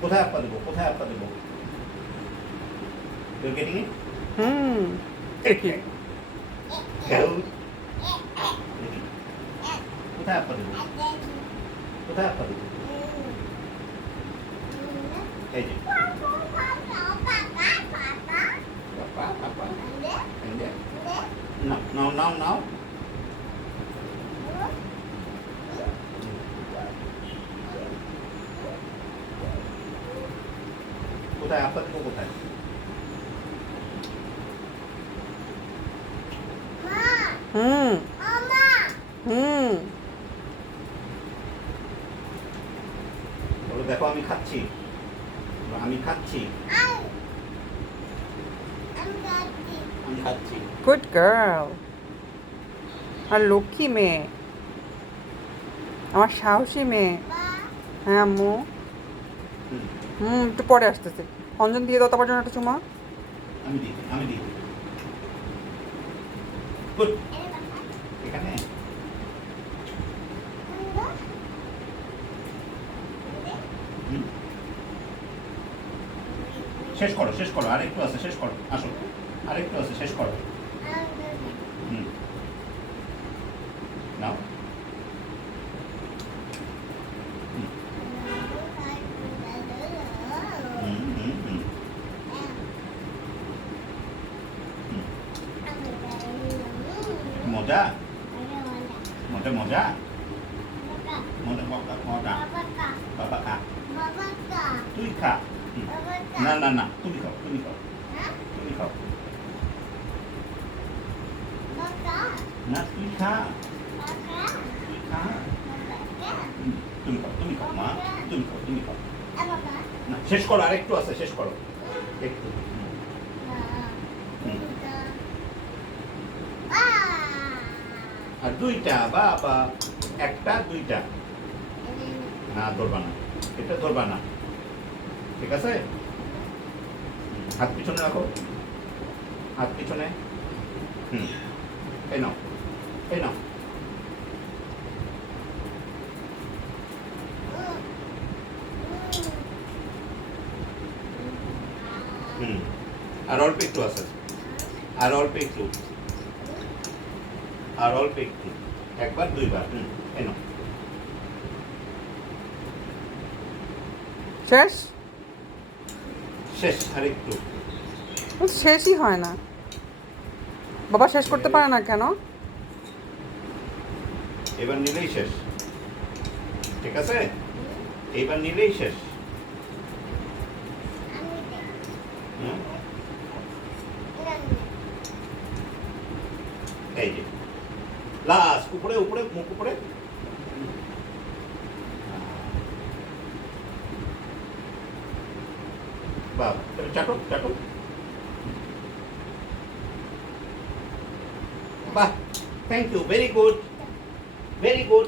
কোথায় আপা দেবো, কোথায় আপা দেবো? You're getting it? দেখি Go. দেখি। কোথায় আপা দেবো, কোথায় আপা দেবো? এই যে পাপা পাপা and there. Now. কোথায় আপা দেবো, কোথায়? হুম হুম বলো দেখো আমি খাচ্ছি, আমি খাচ্ছি, আমি খাচ্ছি। গুড গার্ল আর লক্ষ্মী মেয়ে, আমার সাহসী মেয়ে। হ্যাঁ আম্মু। একটু পরে আসতেছে। অঞ্জন দিয়ে দাও তোমার জন্য একটা চুমা। আমি দিই। গুড। এখানে হুম। শেষ করো, আরেকটু আছে, শেষ করো, আসো, আরেকটু আছে, শেষ করো। হুম। নাও। হুম, হুম। হুম। মজা মজা মজা মজা মজা বাবা খা, তুই খা। হুম। না তুমি খাও, তুমি খাও, না তুই খা, হুম, তুমি খাও মা, তুমি খাও। না শেষ করো, আরেকটু আছে, শেষ করো একটু। হুম। আর দুইটা বাবা, একটা দুইটা না ধরবা না, এটা ধরবা না, ঠিক আছে? হাত পিছনে রাখো, হাত পিছনে। হুম। এই নাও, এই নাও। হুম। আর অল্প একটু আছে, আর অল্প একটু, আর অল্প একটু, একবার দুইবার। হুম। এই নাও। শেষ? শেষ, আর একটু। শেষই হয় না। বাবা শেষ করতে পারে না কেন? এবার নিলেই শেষ, ঠিক আছে? এইবার নিলেই শেষ। হুম। এই যে লাস্ট, উপরে উপরে, মুখ উপরে। বাহ, চাটো চাটো। বাহ, thank you, very good, very good.